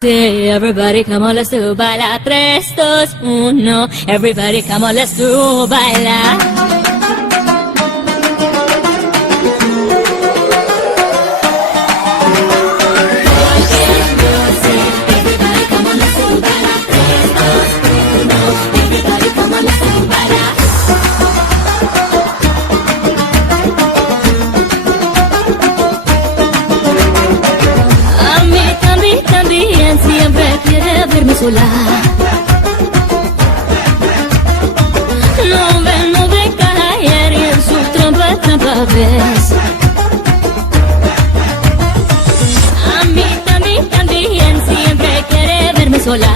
Say everybody come on, let's do baila. 3, 2, 1. Everybody come on, let's do baila. Siempre quiere verme sola. No ve caer y en su trampa ves. A mí también siempre quiere verme sola.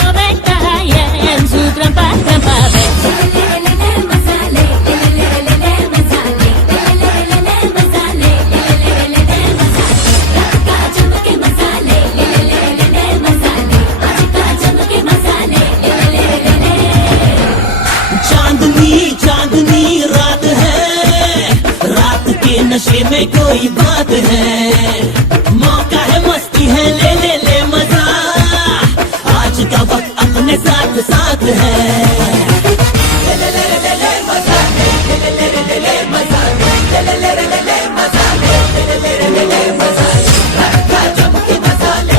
No ve caer y en su trampa ves. चांदनी रात है, रात के नशे में कोई बात है, मौका है मस्ती है, ले मजा, आज का वक्त अपने साथ साथ है। ले मजा, ले मजा, ले मजा, ले मजा, रात का जम के मजा ले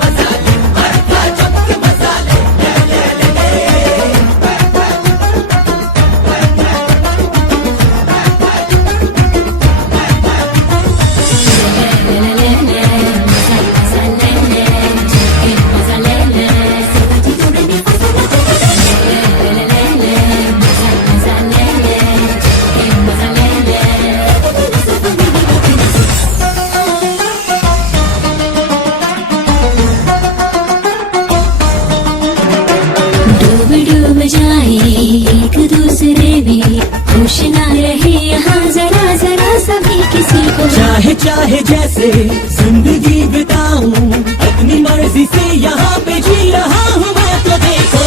मजा ले, रात का जम के मजा ले। डूब जाए एक दूसरे में, खुश ना रहे यहाँ जरा सभी किसी को। चाहे जैसे जिंदगी बिताऊं, अपनी मर्जी से यहाँ पे जी रहा हूँ मैं तो देखो।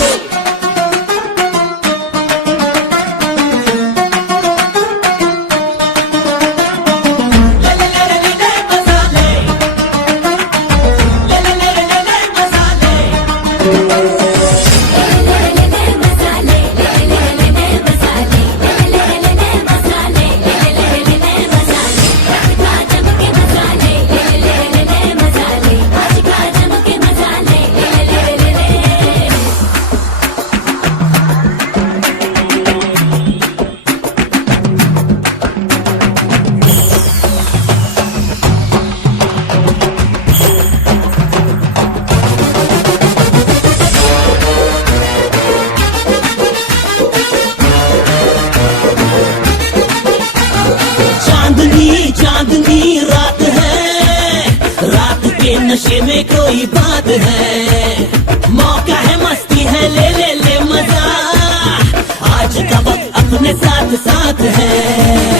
चांदनी रात है, रात के नशे में कोई बात है, मौका है मस्ती है, ले मजा, आज का वक्त अपने साथ साथ है।